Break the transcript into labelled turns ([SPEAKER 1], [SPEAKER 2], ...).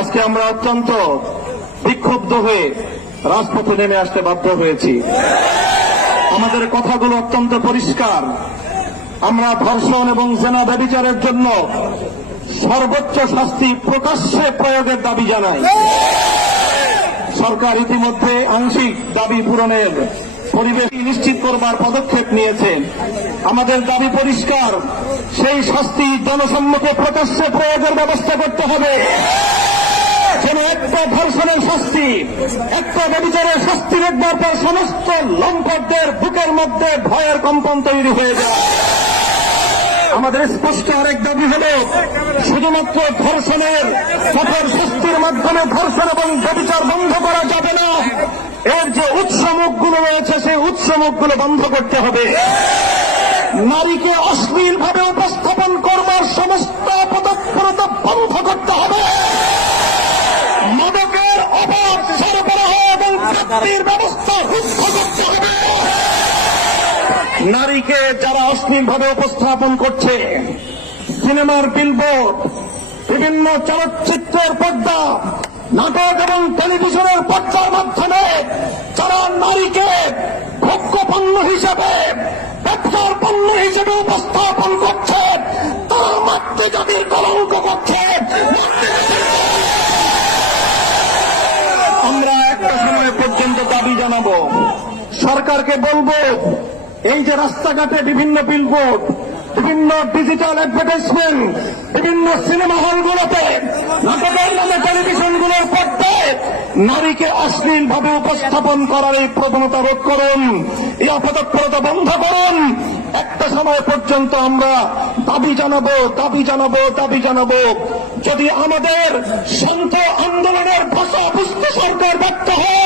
[SPEAKER 1] আজকে আমরা অত্যন্ত বিক্ষুব্ধ হয়ে রাজপথে নেমে আসতে বাধ্য হয়েছি। আমাদের কথাগুলো অত্যন্ত পরিষ্কার। আমরা ধর্ষণ এবং জেনা ব্যবিচারের জন্য সর্বোচ্চ শাস্তি প্রকাশ্যে প্রয়োগের দাবি জানাই। সরকার ইতিমধ্যে আংশিক দাবি পূরণের পরিবেশ নিশ্চিত করবার পদক্ষেপ নিয়েছে। আমাদের দাবি পরিষ্কার, সেই শাস্তি জনসম্মুখে প্রকাশ্যে প্রয়োগের ব্যবস্থা করতে হবে। যেন একটা ধর্ষণের শাস্তি, একটা ব্যবচারের শাস্তি দেখবার পর সমস্ত লম্পটদের বুকের মধ্যে ভয়ের কম্পন তৈরি হয়ে যায়। আমাদের স্পষ্ট আরেক দাবি হল, শুধুমাত্র ধর্ষণের কঠোর শাস্তির মাধ্যমে ধর্ষণ এবং ব্যবচার বন্ধ করা যাবে না, এর যে উৎসমুখগুলো রয়েছে, সেই উৎসমুখগুলো বন্ধ করতে হবে। নারীকে অশ্লীল ভাবে উপস্থাপন করবার সমস্ত পদক্ষরতা বন্ধ করতে হবে। নারীকে যারা অশ্লীলভাবে উপস্থাপন করছে, সিনেমার বিলবোর্ড বিভিন্ন চলচ্চিত্রের পর্দা, নাটক এবং টেলিভিশনের পর্দার মাধ্যমে যারা নারীকে ভোগ্য পণ্য হিসেবে, ব্যবসার পণ্য হিসেবে উপস্থাপন করছে, তারা মাতৃজাতির কলঙ্ক জানাব। সরকারকে বলব, এই যে রাস্তাঘাটে বিভিন্ন বিলবোর্ড বিভিন্ন ডিজিটাল অ্যাডভার্টাইজমেন্ট বিভিন্ন সিনেমা হলগুলোতে নাটকের নামে টেলিভিশনগুলোর পর্দায় নারীকে অশ্লীল ভাবে উপস্থাপন করার এই প্রবণতা রোধ করুন, এই অপতৎপরতা বন্ধ করুন। একটা সময় পর্যন্ত আমরা দাবি জানাব দাবি জানাব দাবি জানাব। যদি আমাদের সন্ত আন্দোলনের ভাষা বুঝতে সরকার ব্যর্থ হয়